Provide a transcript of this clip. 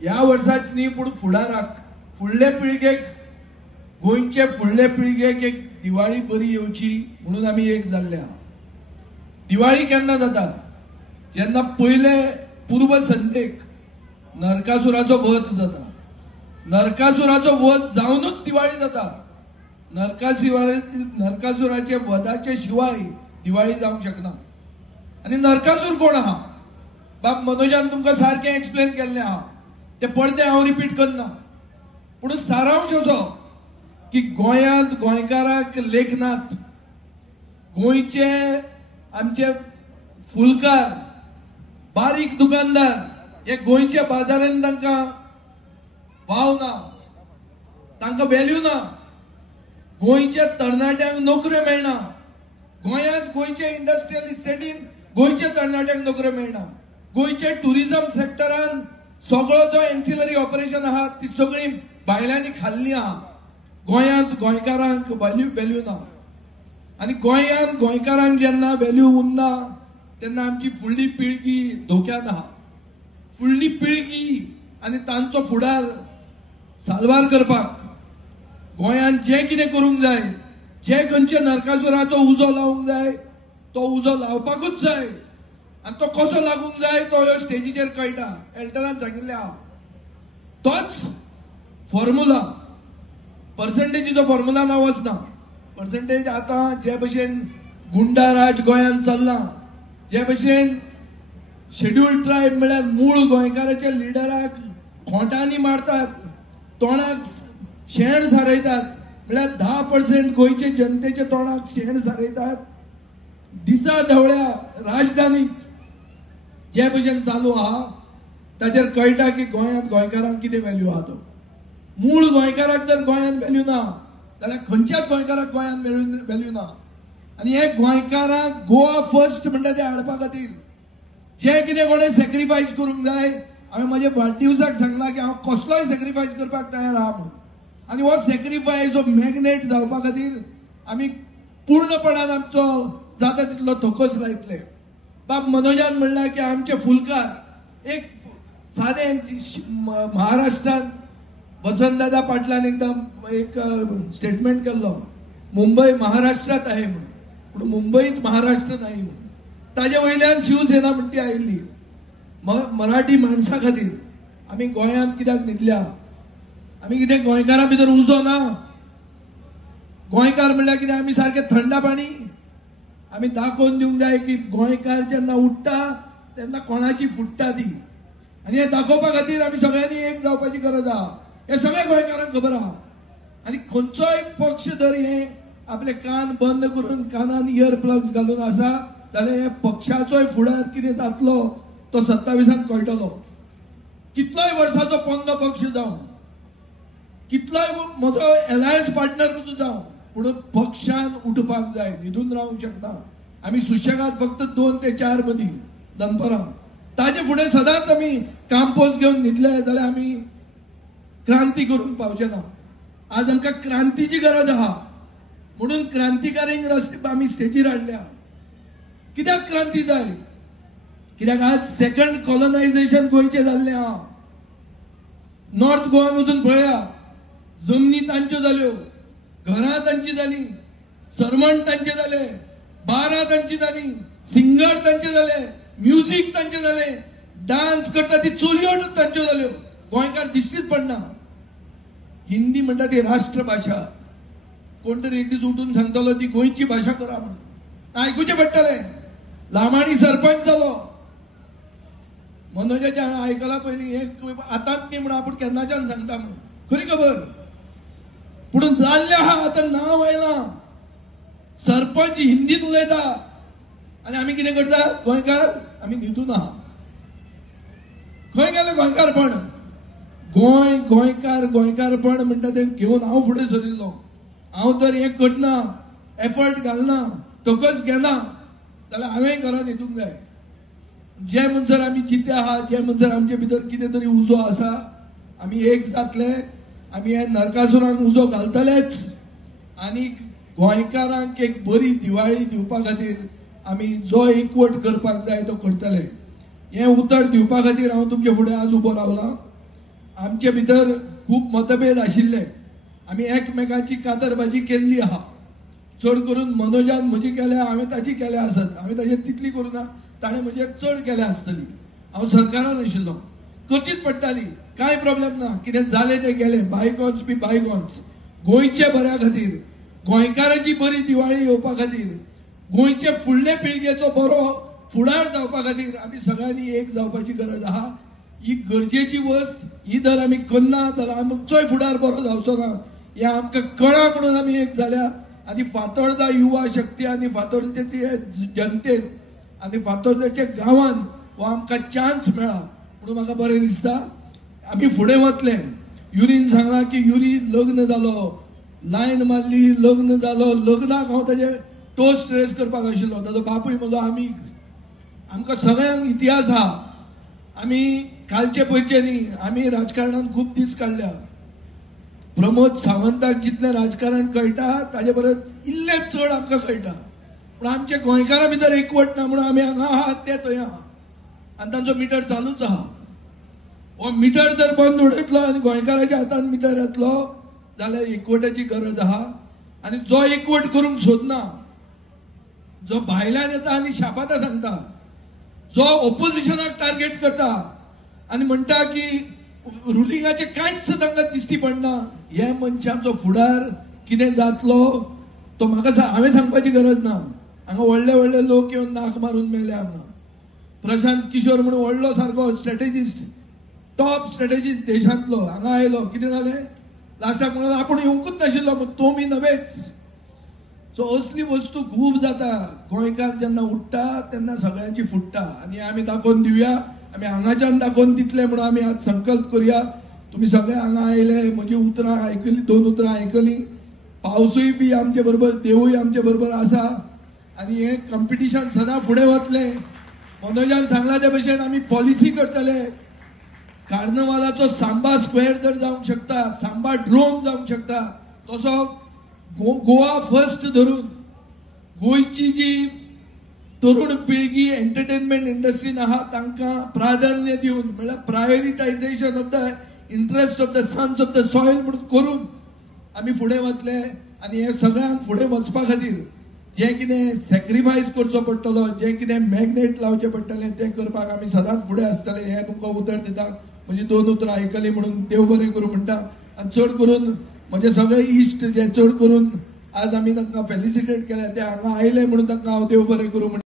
ह्या वर्साच न्ही पूण फुडाराक फुडले पिळगेक गोंयचे फुडले पिळगेक एक दिवाळी बरी येवची म्हणून आमी एक जाल्ले आहा. दिवाळी केन्ना जाता जेन्ना पयले पूर्व संध्येक नरकासुराचो वध जाता. नरकासुराचो वध जावनूच दिवाळी जाता. नरकासुराचे वधाचे शिवाय दिवाळी जावंक शकना. आनी नरकासूर कोण आहा बाब मनोजान तुमकां सारकें एक्सप्लेन केल्लें आहा. ते पडदे हांव रिपीट करना पूण सारांश असो की गोंयांत गोंयकाराक लेखनात गोंयचे आमचे फुलकार बारीक दुकानदार हे गोंयच्या बाजारांत तांकां वाव ना, तांकां व्हॅल्यू ना. गोंयच्या तरणाट्यांक नोकऱ्यो मेळना. गोंयांत गोंयच्या इंडस्ट्रियल इस्टेटीन गोंयच्या तरणाट्यांक नोकऱ्यो मेळना. गोंयच्या टुरिझम सेक्टरान सगळो जो एन्सिलरी ऑपरेशन आहा ती सगळी भायल्यांनी खाल्ली आहा. गोंयांत गोंयकारांक व्हॅल्यू ना. आनी गोंयांत गोंयकारांक जेन्ना व्हॅल्यू उरना तेन्ना आमची फुडली पिळगी धोक्यात आहा. फुडली पिळगी आनी तांचो फुडार साल्वार करपाक गोंयांत जें कितें करूंक जाय, जे खंयचे नरकासुराचो उजो लावंक जाय तो उजो लावपाकूच जाय. आनी तो कसो लागूंक जाय तो ह्यो स्टेजीचेर कळटा. एल्टरान सांगिल्लें आहा तोच फॉर्म्युला. पर्संटेजीचो फॉर्म्युला नांव वचना. पर्संटेज आतां जे भशेन गुंडा राज गोंयांत चल्ला, जे भशेन शेड्यूल्ड ट्रायब म्हळ्यार मूळ गोंयकाराच्या लिडराक खोंटांनी मारतात, तोंडाक शेण सारयतात, म्हळ्यार 10% गोंयचे जनतेच्या तोंडाक शेण सारयतात. दिसा ढवळ्या राजधानीत जे भशेन चालू आहा ताचेर कळटा की गोंयांत गोंयकारांक कितें व्हॅल्यू आहा तो. मूळ गोंयकाराक जर गोंयांत व्हॅल्यू ना जाल्यार खंयच्याच गोंयकाराक गोंयांत व्हॅल्यू ना. आनी हे गोंयकारांक गोवा फर्स्ट म्हणटा ते हाडपा खातीर जे कितें कोणें सॅक्रिफायस करूंक जाय हांवें म्हाज्या वाडदिवसाक सांगलां की हांव कसलोय सॅक्रिफायस करपाक तयार आहा म्हणून. आनी हो सॅक्रिफायस हो मॅग्नेट जावपा खातीर आमी पूर्णपणान आमचो जाता तितलो थोकस लायतले. बाब मनोजान म्हणलां की आमचे फुलकार एक सादें महाराष्ट्रांत वसंतदादा पाटलान एकदम एक स्टेटमेंट केल्लो मुंबई महाराष्ट्रात आहे म्हणून, पूण मुंबईत महाराष्ट्र नाही म्हणून. ताजे वयल्यान शिवसेना म्हणटी ती आयिल्ली. मराठी माणसा खातीर आमी गोंयांत कित्याक न्हिदल्या? आमी कितें गोंयकारां भितर उजो ना? गोंयकार म्हणल्यार कितें आमी सारके थंडा पाणी? आमी दाखोवन दिवंक जाय की गोंयकार जेन्ना उठ्ठा तेन्ना कोणाची फुट्टा ती. आनी हें दाखोवपा खातीर आमी सगळ्यांनी एक जावपाची गरज आहा. हे सगळ्या गोंयकारांक खबर आहा. आनी खंयचोय पक्ष जर हे आपले कान बंद करून कानान इयर प्लग्स घालून आसा जाल्यार हे पक्षाचोय फुडार कितें जातलो तो 27 कळटलो. कितलोय वर्साचो पंगडो पक्ष जावं, कितलोय म्हजो एलायन्स पार्टनर कसो जावं, पूण पक्षान उठपाक जाय, न्हिदून रावंक शकना. आमी सुशेगाद फक्त 2 ते 4 मदीं दनपारां. ताजे फुडें सदांच आमी कामपोज घेवन न्हिदले जाल्यार आमी क्रांती करूंक पावचे ना. आज आमकां क्रांतीची गरज आहा म्हणून क्रांतिकारींक रस्ते आमी स्टेजीर हाडल्या. कित्याक क्रांती जाय? कित्याक आज सेकंड कॉलनायझेशन गोंयचें जाल्लें आहा. नॉर्थ गोवान वचून पळया, जमनी तांच्यो जाल्यो, घरां तांची जाली, सर्वंट तांचे जाले, बारां तांची जाली, सिंगर तांचे जाले, म्युझिक तांचे जाले, डान्स करता ती चलयो तांच्यो जाल्यो. गोंयकार दिश्टीच पडना. हिंदी म्हणटा ती राष्ट्रभाषा. कोण तरी एक दीस उठून सांगतलो ती गोंयची भाशा करा म्हणून. आयकुचें पडटलें. लामाणी सरपंच जालो. मनोजाच्या आयकलां पयलीं एक आतांच न्ही म्हणून आपूण केन्नाच्यान सांगता म्हणून. खरी खबर. पूण जाल्लें आहा आतां नांव आयलां. सरपंच हिंदीत उलयता आनी आमी कितें करता गोंयकार? आमी न्हिदून आहा. खंय गेलें गोंयकारपण? गोंयकारपण म्हणटा तें घेवन हांव फुडें सरिल्लो. हांव तर हें करना, एफर्ट घालना, तोकस घेना जाल्यार हांवें घरा न्हिदूंक जाय. जे म्हणसर आमी चिते आहा, जे म्हणसर आमचे भितर कितें तरी उजो आसा, आमी एक जातले. आमी हे नरकासुरांक उजो घालतलेच आनी गोंयकारांक एक बरी दिवाळी दिवपा खातीर आमी जो एकवट करपाक जाय तो करतले. हें उतर दिवपा खातीर हांव तुमचे फुडें आज उबो रावलां. आमचे भितर खूप मतभेद आशिल्ले. आमी एकमेकांची कातरबाजी केल्ली आहा. चड करून मनोजान म्हजी केल्या, हांवें ताची केल्या आसत. हांवें ताचेर तितली करूना, ताणें म्हजेर चड केल्या आसतली. हांव सरकारान आशिल्लो, करचीच पडटाली, कांय प्रॉब्लेम ना. कितें जालें तें गेलें, बायगॉन्स बी बायगॉन्स. गोंयच्या बऱ्या खातीर, गोंयकारांची बरी दिवाळी येवपा खातीर, गोंयचे फुडले पिळगेचो बरो फुडार जावपा खातीर आमी सगळ्यांनी एक जावपाची गरज आहा. ही गरजेची वस्त. ही जर आमी करना जाल्यार आमचोय फुडार बरो जावचो ना हें आमकां कळ्ळां म्हणून आमी एक जाल्या. आनी फातोर्डा युवा शक्ती आनी फातोर्डेचे जनतेन आनी फातोर्डेच्या गांवांत हो आमकां चान्स मेळ्ळा म्हणून म्हाका बरें दिसता. आमी फुडें वतले. युरीन सांगलां की युरी लग्न जालो, लायन मारली, लग्न जालो. लग्नाक हांव ताजे टोस्ट रेस करपाक आशिल्लो. ताजो बापूय म्हजो आमीक. आमकां सगळ्यांक इतिहास आहा. आमी कालचे पयरचे न्ही, आमी राजकारणांत खूब दीस काडल्या. प्रमोद सावंताक जितलें राजकारण कळटा ताजे परस इल्लें चड आमकां कळटा. पूण आमचे गोंयकारां भितर एकवट ना म्हणून आमी हांगा आहात ते थंय आहा आनी तांचो मिटर चालूच आहा. हो मिटर जर बंद उडयतलो आनी गोंयकाराच्या हातांत मिटर येतलो जाल्यार एकवटाची गरज आहा. आनी जो एकवट करूंक सोदना, जो भायल्यान येता आनी शापाता सांगता, जो ओपोजिशनाक टार्गेट करता आनी म्हणटा की रुलिंगाचे कांयच तांकां दिश्टी पडना, हे मनशांचो फुडार कितें जातलो तो म्हाका हांवें सांगपाची गरज ना. हांगा व्हडले व्हडले लोक येवन नाक मारून मेले. हांगा प्रशांत किशोर म्हणून व्हडलो सारको स्ट्रॅटेजिस्ट, टॉप स्ट्रॅटेजिस्ट देशांतलो हांगा आयलो. कितें जालें? लास्टाक म्हणून आपूण येवंकूच नाशिल्लो, तो बी नवेच. सो असली वस्तू खूब जाता. गोंयकार जेन्ना उठ्ठा तेन्ना सगळ्यांची फुट्टा. आनी आमी दाखोवन दिवया. आमी हांगाच्यान दाखोवन दितले म्हणून आमी आज संकल्प करुया. तुमी सगळे हांगा आयले, म्हजी उतरां आयकली, 2 उतरां आयकली. पावसूय बी आमचे बरोबर, देवूय आमचे बरोबर आसा. आनी हे कॉम्पिटिशन सदां फुडें वतलें. मनोजान सांगला ते भशेन आमी पॉलिसी करतले. कार्नवालाचो सांबा स्क्वेअर जर जावंक शकता, सांबा ड्रोम जावंक शकता, तसो गोवा फर्स्ट धरून गोंयची जी तरुण पिळगी एंटरटेनमेंट इंडस्ट्रीन आहा तांकां प्राधान्य दिवन, म्हळ्यार prioritisation of the interest of the sons of the soil म्हणून करून आमी फुडें वतले. आनी हे सगळ्यांक फुडें वचपा खातीर जें कितें सॅक्रिफायस करचो पडटलो, जें कितें मॅग्नेट लावचें पडटलें तें करपाक आमी सदांच फुडें आसतले. हें तुमकां उतर दिता. म्हजी 2 उतरां आयकली म्हणून देव बरें करूं म्हणटा. आनी चड करून म्हणजे सगळे इश्ट जे चड करून आज आमी तांकां फेलिसिटेट केल्या ते हांगा आयले म्हणून तांकां हांव देव बरें करूं म्हणटा.